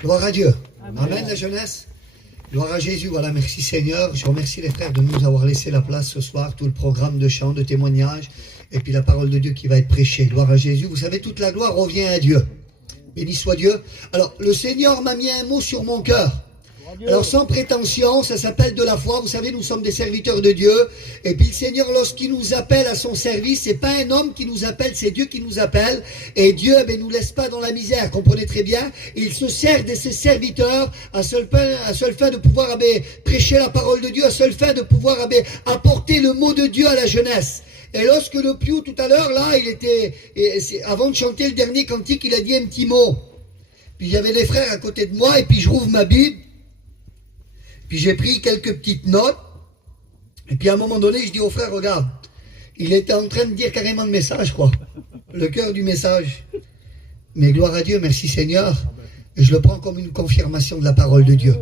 Gloire à Dieu. Amen, la jeunesse. Gloire à Jésus. Voilà, merci Seigneur. Je remercie les frères de nous avoir laissé la place ce soir, tout le programme de chant, de témoignage, et puis la parole de Dieu qui va être prêchée. Gloire à Jésus. Vous savez, toute la gloire revient à Dieu. Béni soit Dieu. Alors, le Seigneur m'a mis un mot sur mon cœur. Alors, sans prétention, ça s'appelle de la foi. Vous savez, nous sommes des serviteurs de Dieu. Et puis, le Seigneur, lorsqu'il nous appelle à son service, c'est pas un homme qui nous appelle, c'est Dieu qui nous appelle. Et Dieu, nous laisse pas dans la misère. Comprenez très bien. Il se sert de ses serviteurs à seule fin de pouvoir prêcher la parole de Dieu, à seule fin de pouvoir apporter le mot de Dieu à la jeunesse. Et lorsque le Piou, tout à l'heure, là, avant de chanter le dernier cantique, il a dit un petit mot. Puis, il y avait les frères à côté de moi, et puis je rouvre ma Bible. Puis j'ai pris quelques petites notes. Et puis à un moment donné, je dis au frère, regarde, il était en train de dire carrément le message, quoi. Le cœur du message. Mais gloire à Dieu, merci Seigneur. Je le prends comme une confirmation de la parole de Dieu.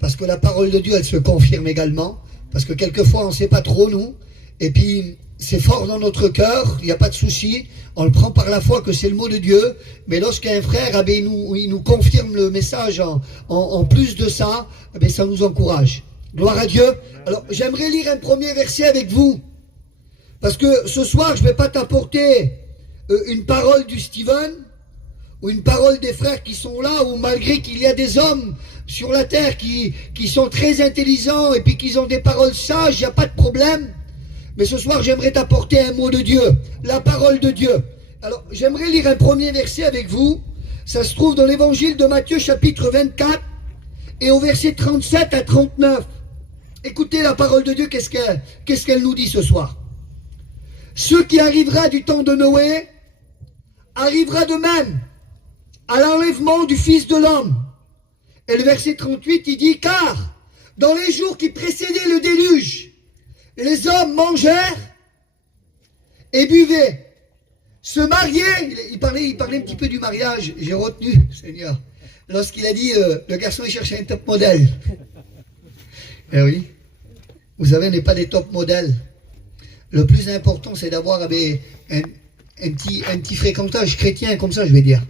Parce que la parole de Dieu, elle se confirme également. Parce que quelquefois, on ne sait pas trop, nous. Et puis, c'est fort dans notre cœur, il n'y a pas de souci. On le prend par la foi que c'est le mot de Dieu. Mais lorsqu'un frère, il nous confirme le message en plus de ça, ça nous encourage. Gloire à Dieu. Alors, j'aimerais lire un premier verset avec vous. Parce que ce soir, je ne vais pas t'apporter une parole du Steven, ou une parole des frères qui sont là, ou malgré qu'il y a des hommes sur la terre qui sont très intelligents, et puis qui ont des paroles sages, il n'y a pas de problème. Mais ce soir, j'aimerais t'apporter un mot de Dieu, la parole de Dieu. Alors, j'aimerais lire un premier verset avec vous. Ça se trouve dans l'évangile de Matthieu, chapitre 24, et au verset 37 à 39. Écoutez la parole de Dieu, qu'est-ce qu'elle nous dit ce soir. Ce qui arrivera du temps de Noé arrivera de même à l'enlèvement du Fils de l'homme. Et le verset 38, il dit, car dans les jours qui précédaient le déluge, les hommes mangèrent et buvaient, se mariaient. Il parlait un petit peu du mariage. J'ai retenu, Seigneur, lorsqu'il a dit le garçon il cherchait un top modèle. Eh oui, vous savez, on n'est pas des top modèles. Le plus important, c'est d'avoir un petit fréquentage chrétien, comme ça, je vais dire.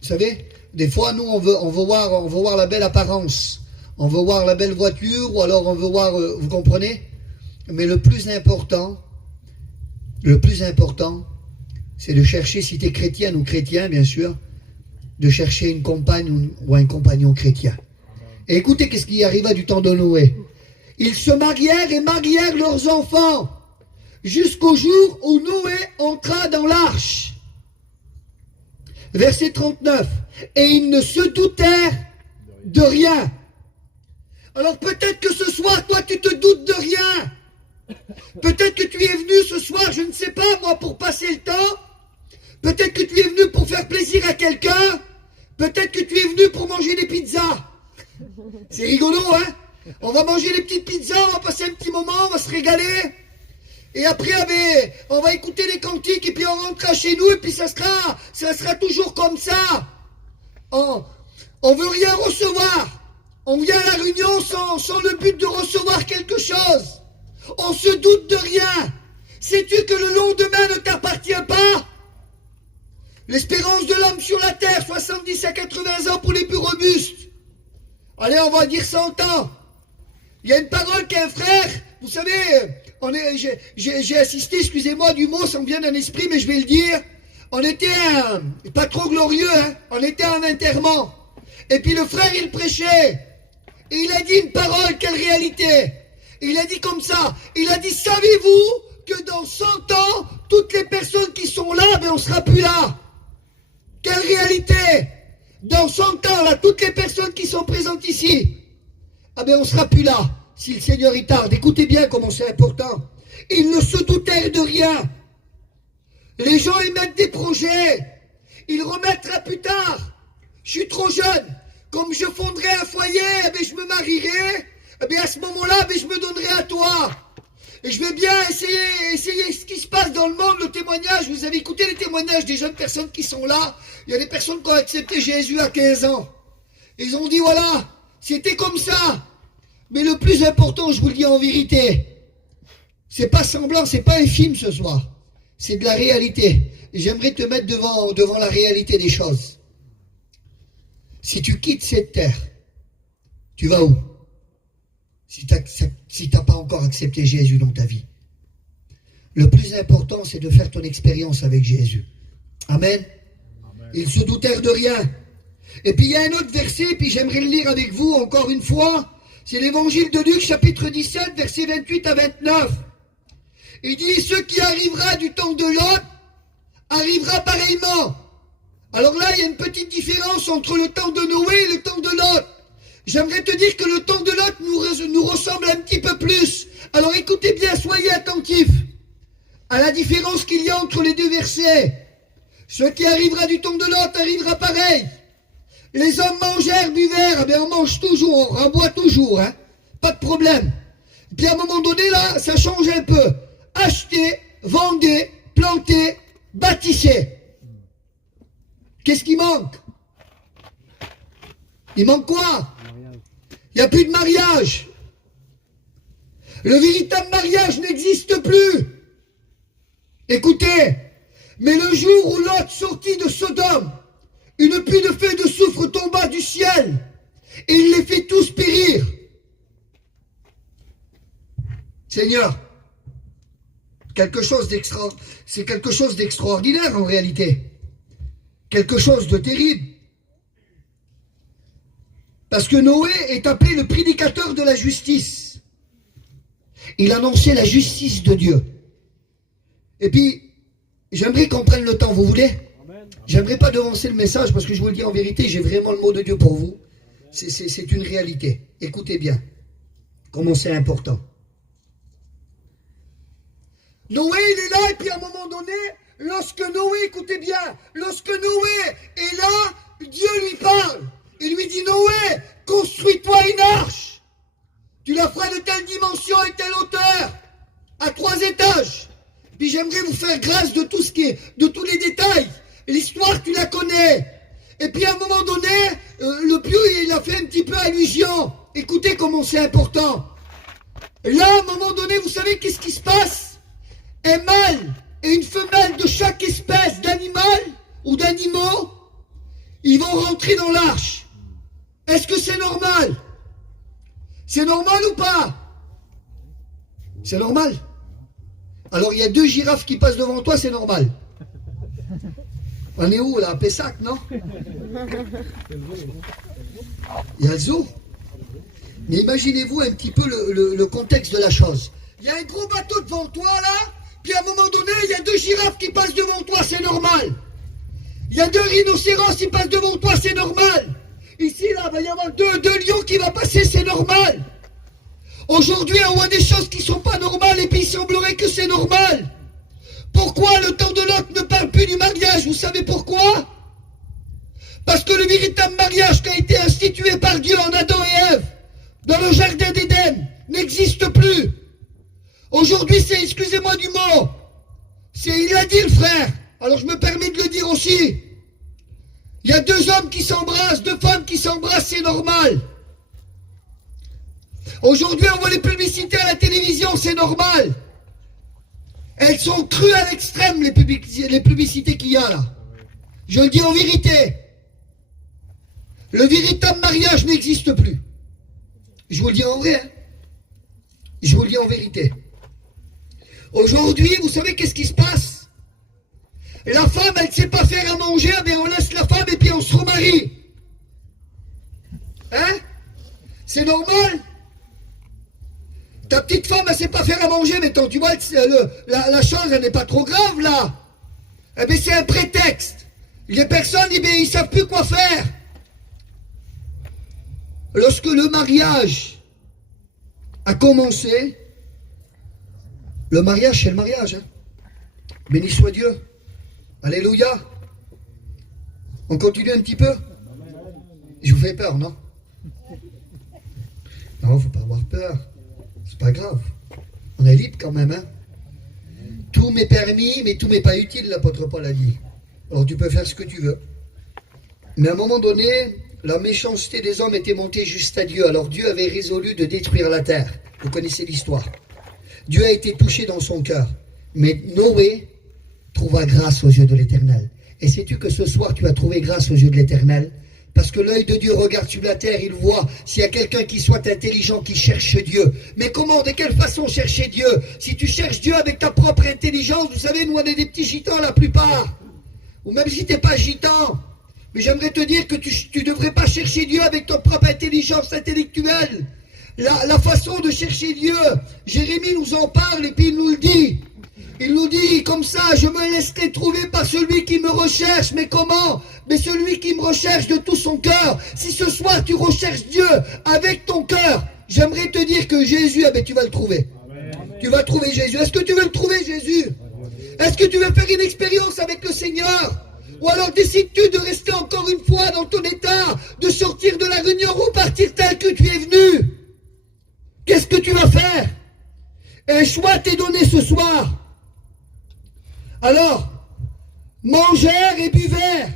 Vous savez, des fois, nous, on veut voir la belle apparence. On veut voir la belle voiture, ou alors on veut voir, vous comprenez? Mais le plus important, c'est de chercher, si tu es chrétienne ou chrétien, bien sûr, de chercher une compagne ou un compagnon chrétien. Et écoutez qu'est-ce qui arriva du temps de Noé. Ils se marièrent et marièrent leurs enfants jusqu'au jour où Noé entra dans l'arche. Verset 39. Et ils ne se doutèrent de rien. Alors peut-être que ce soir, toi, tu te doutes de rien. Peut-être que tu es venu ce soir, je ne sais pas, moi, pour passer le temps. Peut-être que tu es venu pour faire plaisir à quelqu'un. Peut-être que tu es venu pour manger des pizzas. C'est rigolo, hein? On va manger des petites pizzas, on va passer un petit moment, on va se régaler. Et après, on va écouter les cantiques, et puis on rentrera chez nous, et puis ça sera toujours comme ça. On veut rien recevoir. On vient à la réunion sans le but de recevoir quelque chose. On se doute de rien. Sais-tu que le lendemain ne t'appartient pas? L'espérance de l'homme sur la terre, 70 à 80 ans pour les plus robustes. Allez, on va dire 100 ans. Il y a une parole qu'un frère, vous savez, j'ai assisté, excusez-moi du mot, ça me vient d'un esprit, mais je vais le dire. On était pas trop glorieux, hein, on était en enterrement. Et puis le frère, il prêchait. Et il a dit une parole, quelle réalité. Il a dit comme ça, il a dit, savez-vous que dans 100 ans, toutes les personnes qui sont là, on ne sera plus là. Quelle réalité. Dans 100 ans, là, toutes les personnes qui sont présentes ici, on ne sera plus là, si le Seigneur y tarde. Écoutez bien comment c'est important. Ils ne se doutèrent de rien. Les gens émettent des projets. Ils remettront plus tard. Je suis trop jeune. Comme je fonderai un foyer, je me marierai. À ce moment-là, je me donnerai à toi. Et je vais bien essayer ce qui se passe dans le monde, le témoignage. Vous avez écouté les témoignages des jeunes personnes qui sont là. Il y a des personnes qui ont accepté Jésus à 15 ans. Ils ont dit, voilà, c'était comme ça. Mais le plus important, je vous le dis en vérité, c'est pas semblant, c'est pas un film ce soir. C'est de la réalité. Et j'aimerais te mettre devant la réalité des choses. Si tu quittes cette terre, tu vas où? Si tu n'as pas encore accepté Jésus dans ta vie. Le plus important, c'est de faire ton expérience avec Jésus. Amen. Amen. Ils se doutèrent de rien. Et puis il y a un autre verset, puis j'aimerais le lire avec vous encore une fois. C'est l'évangile de Luc, chapitre 17, versets 28 à 29. Il dit, ce qui arrivera du temps de Lot arrivera pareillement. Alors là, il y a une petite différence entre le temps de Noé et le temps de Lot. J'aimerais te dire que le temps de Lot nous ressemble un petit peu plus. Alors écoutez bien, soyez attentifs à la différence qu'il y a entre les deux versets. Ce qui arrivera du temps de Lot arrivera pareil. Les hommes mangèrent, buvèrent, mais on mange toujours, on boit toujours, hein. Pas de problème. Et puis à un moment donné, là, ça change un peu. Achetez, vendez, plantez, bâtissez. Qu'est-ce qui manque? Il manque quoi? Il n'y a plus de mariage. Le véritable mariage n'existe plus. Écoutez, mais le jour où Lot sortit de Sodome, une pluie de feu et de soufre tomba du ciel, et il les fit tous périr. Seigneur, c'est quelque chose d'extraordinaire en réalité. Quelque chose de terrible. Parce que Noé est appelé le prédicateur de la justice. Il annonçait la justice de Dieu. Et puis, j'aimerais qu'on prenne le temps, vous voulez? J'aimerais pas devancer le message parce que je vous le dis en vérité, j'ai vraiment le mot de Dieu pour vous. C'est une réalité. Écoutez bien comment c'est important. Noé, il est là et puis à un moment donné, lorsque Noé, écoutez bien, lorsque Noé est là, Dieu lui parle. Il lui dit, Noé, construis-toi une arche. Tu la feras de telle dimension et telle hauteur, à 3 étages. Puis j'aimerais vous faire grâce de tout de tous les détails. L'histoire, tu la connais. Et puis à un moment donné, le pieu, il a fait un petit peu allusion. Écoutez comment c'est important. Là, à un moment donné, vous savez qu'est-ce qui se passe? Un mâle et une femelle de chaque espèce d'animal ou d'animaux, ils vont rentrer dans l'arche. Est-ce que c'est normal? C'est normal ou pas? C'est normal. Alors il y a 2 girafes qui passent devant toi, c'est normal. On est où là? À Pessac, non? Il y a le zoo. Mais imaginez-vous un petit peu le contexte de la chose. Il y a un gros bateau devant toi là, puis à un moment donné, il y a 2 girafes qui passent devant toi, c'est normal. Il y a 2 rhinocéros qui passent devant toi, c'est normal. Ici, là, il va y avoir 2 lions qui vont passer, c'est normal. Aujourd'hui, on voit des choses qui ne sont pas normales et puis il semblerait que c'est normal. Pourquoi le temps de Lot ne parle plus du mariage? Vous savez pourquoi? Parce que le véritable mariage qui a été institué par Dieu en Adam et Ève, dans le jardin d'Éden, n'existe plus. Aujourd'hui, c'est, excusez-moi du mot, il a dit le frère, alors je me permets de le dire aussi. Il y a 2 hommes qui s'embrassent, 2 femmes qui s'embrassent, c'est normal. Aujourd'hui, on voit les publicités à la télévision, c'est normal. Elles sont crues à l'extrême, les publicités qu'il y a là. Je le dis en vérité. Le véritable mariage n'existe plus. Je vous le dis en vrai. Hein. Je vous le dis en vérité. Aujourd'hui, vous savez qu'est-ce qui se passe? La femme, elle ne sait pas faire à manger, mais on laisse la femme et puis on se remarie. Hein? C'est normal? Ta petite femme, elle ne sait pas faire à manger, mais tu vois, la chose, elle n'est pas trop grave, là. Eh bien, c'est un prétexte. Les personnes, eh bien, ils ne savent plus quoi faire. Lorsque le mariage a commencé, le mariage, c'est le mariage. Hein. Béni soit Dieu. Alléluia. On continue un petit peu? Je vous fais peur, non? Non, il ne faut pas avoir peur. C'est pas grave. On est libre quand même, hein. Tout m'est permis, mais tout m'est pas utile, l'apôtre Paul a dit. Alors tu peux faire ce que tu veux. Mais à un moment donné, la méchanceté des hommes était montée jusqu'à Dieu. Alors Dieu avait résolu de détruire la terre. Vous connaissez l'histoire. Dieu a été touché dans son cœur. Mais Noé trouva grâce aux yeux de l'Éternel. Et sais-tu que ce soir, tu as trouvé grâce aux yeux de l'Éternel? Parce que l'œil de Dieu regarde sur la terre, il voit s'il y a quelqu'un qui soit intelligent, qui cherche Dieu. Mais comment, de quelle façon chercher Dieu? Si tu cherches Dieu avec ta propre intelligence, vous savez, nous on est des petits gitans la plupart. Ou même si tu n'es pas gitan. Mais j'aimerais te dire que tu ne devrais pas chercher Dieu avec ta propre intelligence intellectuelle. La façon de chercher Dieu, Jérémie nous en parle et puis il nous le dit. Il nous dit comme ça, je me laisserai trouver par celui qui me recherche. Mais comment? Mais celui qui me recherche de tout son cœur. Si ce soir tu recherches Dieu avec ton cœur, j'aimerais te dire que Jésus, eh bien, tu vas le trouver. Amen. Tu vas trouver Jésus. Est-ce que tu veux le trouver, Jésus? Est-ce que tu veux faire une expérience avec le Seigneur? Ou alors décides-tu de rester encore une fois dans ton état, de sortir de la réunion, repartir tel que tu es venu? Qu'est-ce que tu vas faire? Un choix t'est donné ce soir. Alors, mangèrent et buvèrent.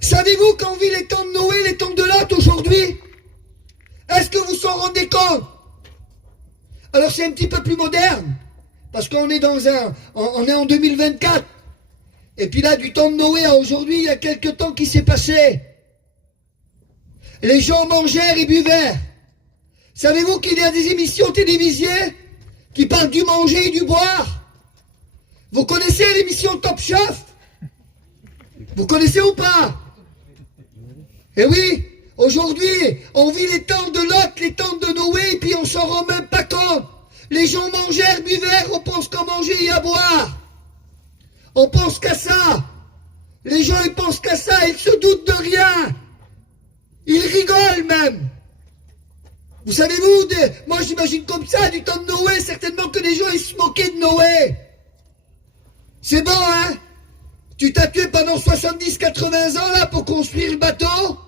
Savez-vous qu'on vit les temps de Noé, les temps de Lot aujourd'hui? Est-ce que vous en rendez compte? Alors c'est un petit peu plus moderne, parce qu'on est on est en 2024. Et puis là, du temps de Noé à aujourd'hui, il y a quelques temps qui s'est passé. Les gens mangèrent et buvèrent. Savez-vous qu'il y a des émissions télévisées qui parlent du manger et du boire? Vous connaissez l'émission Top Chef? Vous connaissez ou pas? Eh oui, aujourd'hui, on vit les temps de Lot, les temps de Noé, et puis on s'en rend même pas compte. Les gens mangèrent, buvèrent, on pense qu'à manger et à boire. On pense qu'à ça. Les gens, ils pensent qu'à ça, ils se doutent de rien. Ils rigolent même. Vous savez-vous, moi j'imagine comme ça, du temps de Noé, certainement que les gens, ils se moquaient de Noé. C'est bon, hein? Tu t'as tué pendant 70-80 ans, là, pour construire le bateau.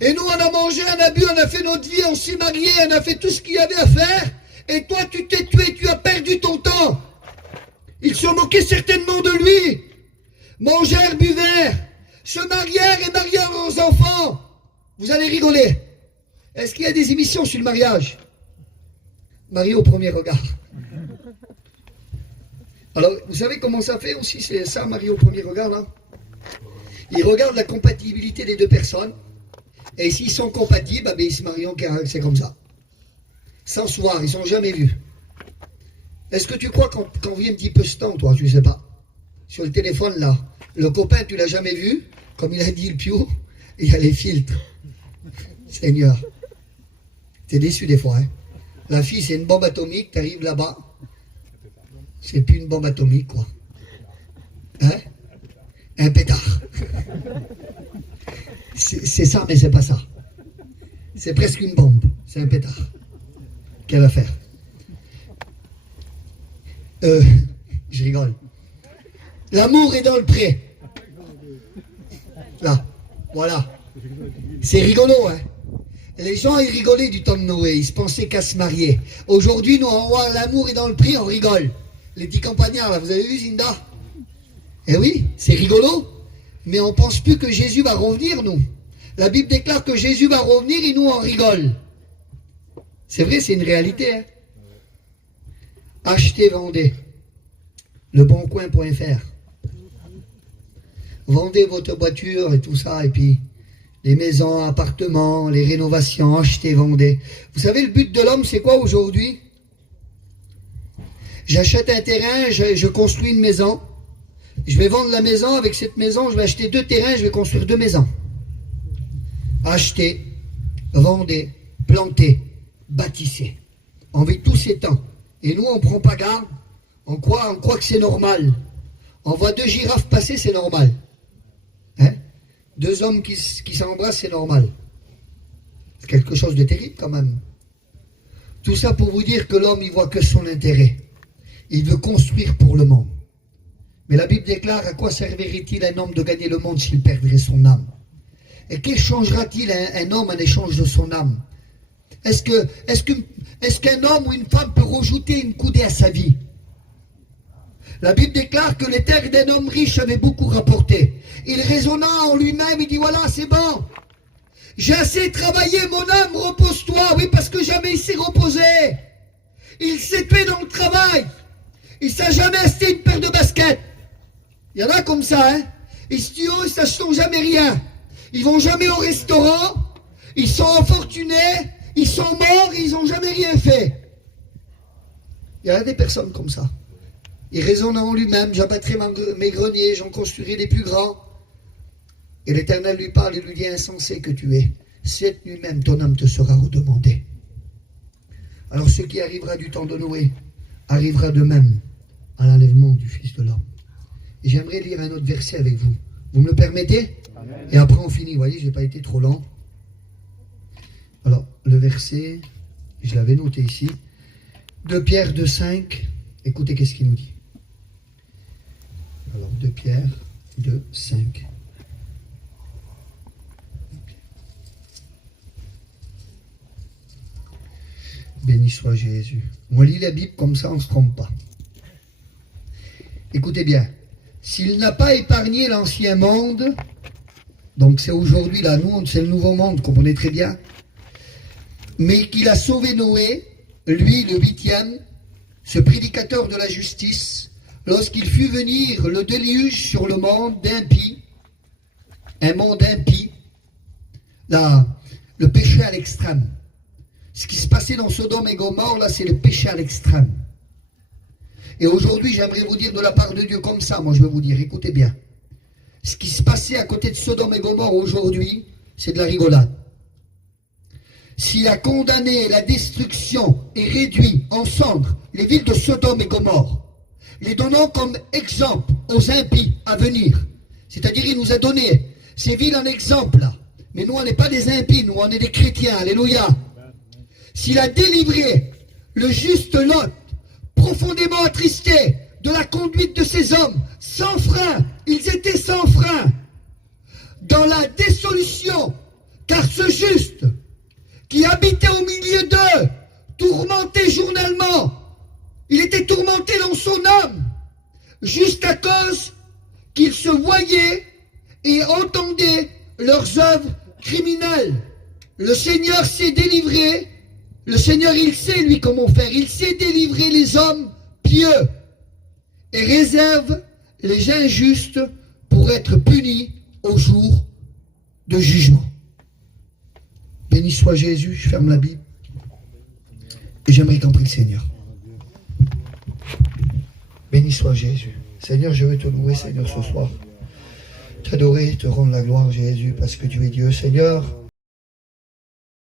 Et nous, on a mangé, on a bu, on a fait notre vie, on s'est marié, on a fait tout ce qu'il y avait à faire. Et toi, tu t'es tué, tu as perdu ton temps. Ils se moquaient certainement de lui. Mangèrent, buvèrent, se marièrent et marièrent leurs enfants. Vous allez rigoler. Est-ce qu'il y a des émissions sur le mariage? Marié au premier regard. Alors, vous savez comment ça fait aussi, c'est ça, marié au premier regard, là? Ils regardent la compatibilité des deux personnes, et s'ils sont compatibles, ben, ils se marient, c'est comme ça. Sans se voir, ils ne sont jamais vus. Est-ce que tu crois qu'on vit un petit peu ce temps, toi? Je ne sais pas. Sur le téléphone, là, le copain, tu ne l'as jamais vu, comme il a dit le Pio, il y a les filtres. Seigneur, t'es déçu des fois, hein? La fille, c'est une bombe atomique, tu arrives là-bas, c'est plus une bombe atomique, quoi. Hein? Un pétard. C'est ça, mais c'est pas ça. C'est presque une bombe. C'est un pétard. Quelle affaire? Je rigole. L'amour est dans le pré. Là. Voilà. C'est rigolo, hein? Les gens, ils rigolaient du temps de Noé. Ils se pensaient qu'à se marier. Aujourd'hui, nous, on voit l'amour est dans le pré, on rigole. Les petits campagnards, là, vous avez vu, Zinda? Eh oui, c'est rigolo. Mais on ne pense plus que Jésus va revenir, nous. La Bible déclare que Jésus va revenir et nous, on rigole. C'est vrai, c'est une réalité. Hein? Achetez, vendez. Leboncoin.fr. Vendez votre voiture et tout ça, et puis les maisons, appartements, les rénovations, achetez, vendez. Vous savez, le but de l'homme, c'est quoi aujourd'hui? J'achète un terrain, je construis une maison. Je vais vendre la maison. Avec cette maison, je vais acheter 2 terrains, je vais construire 2 maisons. Achetez, vendez, plantez, bâtissez. On vit tous ces temps. Et nous, on ne prend pas garde. On croit que c'est normal. On voit 2 girafes passer, c'est normal. Hein? 2 hommes qui s'embrassent, c'est normal. C'est quelque chose de terrible quand même. Tout ça pour vous dire que l'homme, il voit que son intérêt. Il veut construire pour le monde. Mais la Bible déclare, à quoi servirait-il un homme de gagner le monde s'il perdrait son âme? Et qu'échangera-t-il un homme en échange de son âme? Est-ce qu'un homme ou une femme peut rajouter une coudée à sa vie? La Bible déclare que les terres d'un homme riche avaient beaucoup rapporté. Il raisonna en lui-même, il dit, voilà, c'est bon. J'ai assez travaillé, mon âme, repose-toi. Oui, parce que jamais il s'est reposé. Il s'est tué dans le travail. Il ne s'est jamais acheté une paire de baskets. Il y en a comme ça, hein. Et studios, ils n'achètent jamais rien. Ils vont jamais au restaurant. Ils sont infortunés. Ils sont morts et ils n'ont jamais rien fait. Il y a des personnes comme ça. Il raisonne en lui-même. J'abattrai mes greniers, j'en construirai des plus grands. Et l'Éternel lui parle et lui dit, insensé que tu es, cette nuit même ton âme te sera redemandée. Alors ce qui arrivera du temps de Noé arrivera de même à l'enlèvement du Fils de l'homme. Et j'aimerais lire un autre verset avec vous. Vous me le permettez? Amen. Et après on finit. Vous voyez, je n'ai pas été trop lent. Alors, le verset, je l'avais noté ici. 2 Pierre 2,5. Écoutez qu'est-ce qu'il nous dit. Alors, 2 Pierre 2,5. Béni soit Jésus. On lit la Bible comme ça, on ne se trompe pas. Écoutez bien. S'il n'a pas épargné l'ancien monde, donc c'est aujourd'hui là, nous, c'est le nouveau monde, comprenez très bien, mais qu'il a sauvé Noé, lui, le 8e, ce prédicateur de la justice, lorsqu'il fut venir le déluge sur le monde d'impies, un monde impie, là, le péché à l'extrême. Ce qui se passait dans Sodome et Gomorrhe, là, c'est le péché à l'extrême. Et aujourd'hui, j'aimerais vous dire de la part de Dieu comme ça, moi je vais vous dire, écoutez bien. Ce qui se passait à côté de Sodome et Gomorrhe aujourd'hui, c'est de la rigolade. S'il a condamné la destruction et réduit en cendres les villes de Sodome et Gomorrhe, les donnant comme exemple aux impies à venir, c'est-à-dire il nous a donné ces villes en exemple là, mais nous on n'est pas des impies, nous on est des chrétiens, alléluia. S'il a délivré le juste Lot, profondément attristé de la conduite de ces hommes, sans frein, ils étaient sans frein, dans la dissolution, car ce juste qui habitait au milieu d'eux, tourmenté journellement, il était tourmenté dans son âme, juste à cause qu'ils se voyaient et entendaient leurs œuvres criminelles. Le Seigneur s'est délivré, le Seigneur il sait lui comment faire, il sait délivrer les hommes pieux et réserve les injustes pour être punis au jour de jugement. Béni soit Jésus, je ferme la Bible et j'aimerais qu'en prie le Seigneur. Béni soit Jésus. Seigneur, je veux te louer, Seigneur, ce soir. T'adorer, te rendre la gloire, Jésus, parce que tu es Dieu. Seigneur,